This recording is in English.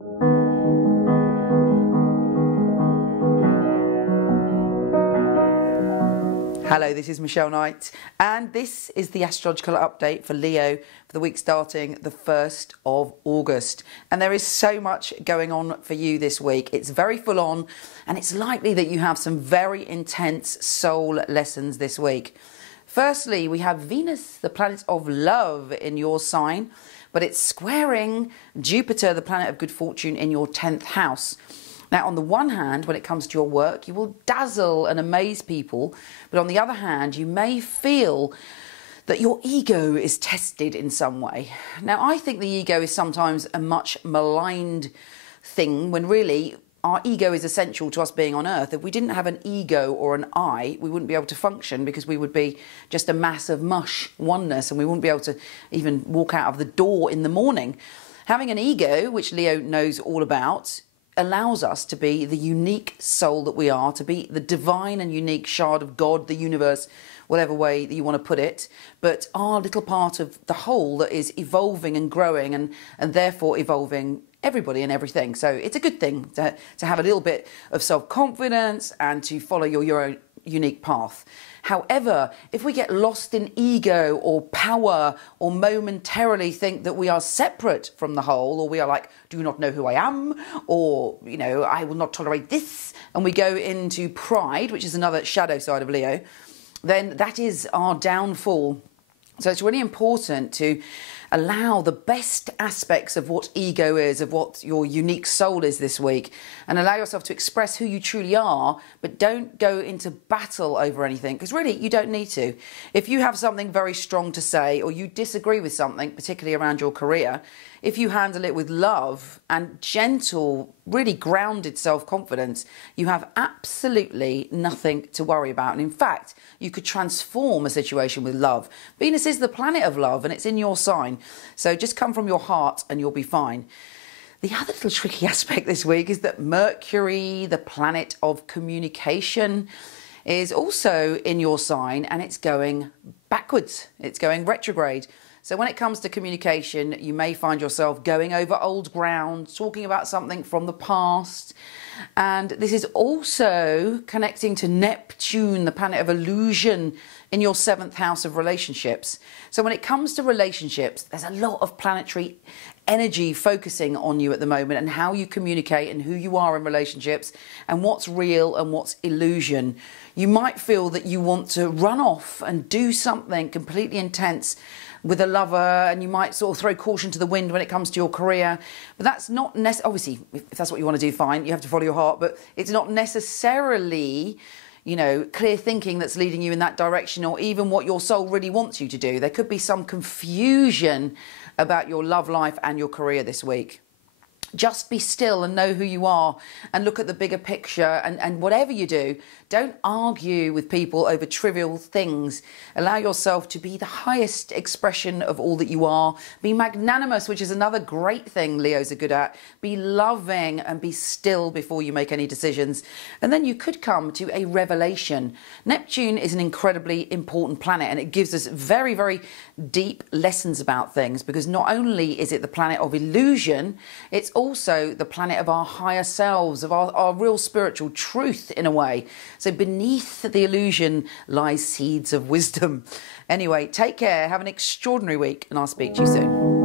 Hello, this is Michele Knight, and this is the astrological update for Leo for the week starting the 1st of August. And there is so much going on for you this week. It's very full on, and it's likely that you have some very intense soul lessons this week. Firstly, we have Venus, the planet of love, in your sign, but it's squaring Jupiter, the planet of good fortune, in your 10th house. Now, on the one hand, when it comes to your work, you will dazzle and amaze people. But on the other hand, you may feel that your ego is tested in some way. Now, I think the ego is sometimes a much maligned thing when really our ego is essential to us being on Earth. If we didn't have an ego or an I, we wouldn't be able to function because we would be just a mass of mush, oneness, and we wouldn't be able to even walk out of the door in the morning. Having an ego, which Leo knows all about, allows us to be the unique soul that we are, to be the divine and unique shard of God, the universe, whatever way that you want to put it, but our little part of the whole that is evolving and growing and therefore evolving everybody and everything. So it's a good thing to have a little bit of self-confidence and to follow your own unique path. However, if we get lost in ego or power or momentarily think that we are separate from the whole, or we are like, do you not know who I am? Or, you know, I will not tolerate this. And we go into pride, which is another shadow side of Leo, then that is our downfall. So it's really important to allow the best aspects of what ego is, of what your unique soul is this week, and allow yourself to express who you truly are, but don't go into battle over anything, because really you don't need to. If you have something very strong to say, or you disagree with something, particularly around your career, if you handle it with love and gentle, really grounded self-confidence, you have absolutely nothing to worry about. And in fact, you could transform a situation with love. Venus is the planet of love, and it's in your sign. So just come from your heart and you'll be fine. The other little tricky aspect this week is that Mercury, the planet of communication, is also in your sign, and it's going backwards. It's going retrograde. So when it comes to communication, you may find yourself going over old ground, talking about something from the past. And this is also connecting to Neptune, the planet of illusion, in your 7th house of relationships. So when it comes to relationships, there's a lot of planetary energy focusing on you at the moment, and how you communicate and who you are in relationships and what's real and what's illusion. You might feel that you want to run off and do something completely intense with a lover, and you might sort of throw caution to the wind when it comes to your career. But that's not obviously, if that's what you want to do, fine, you have to follow your heart, but it's not necessarily, you know, clear thinking that's leading you in that direction, or even what your soul really wants you to do. There could be some confusion about your love life and your career this week. Just be still and know who you are, and look at the bigger picture, and whatever you do, don't argue with people over trivial things. Allow yourself to be the highest expression of all that you are. Be magnanimous, which is another great thing Leos are good at. Be loving and be still before you make any decisions. And then you could come to a revelation. Neptune is an incredibly important planet, and it gives us very, very deep lessons about things, because not only is it the planet of illusion, it's also the planet of our higher selves, of our real spiritual truth in a way. So beneath the illusion lies seeds of wisdom. Anyway, take care, have an extraordinary week, and I'll speak to you soon.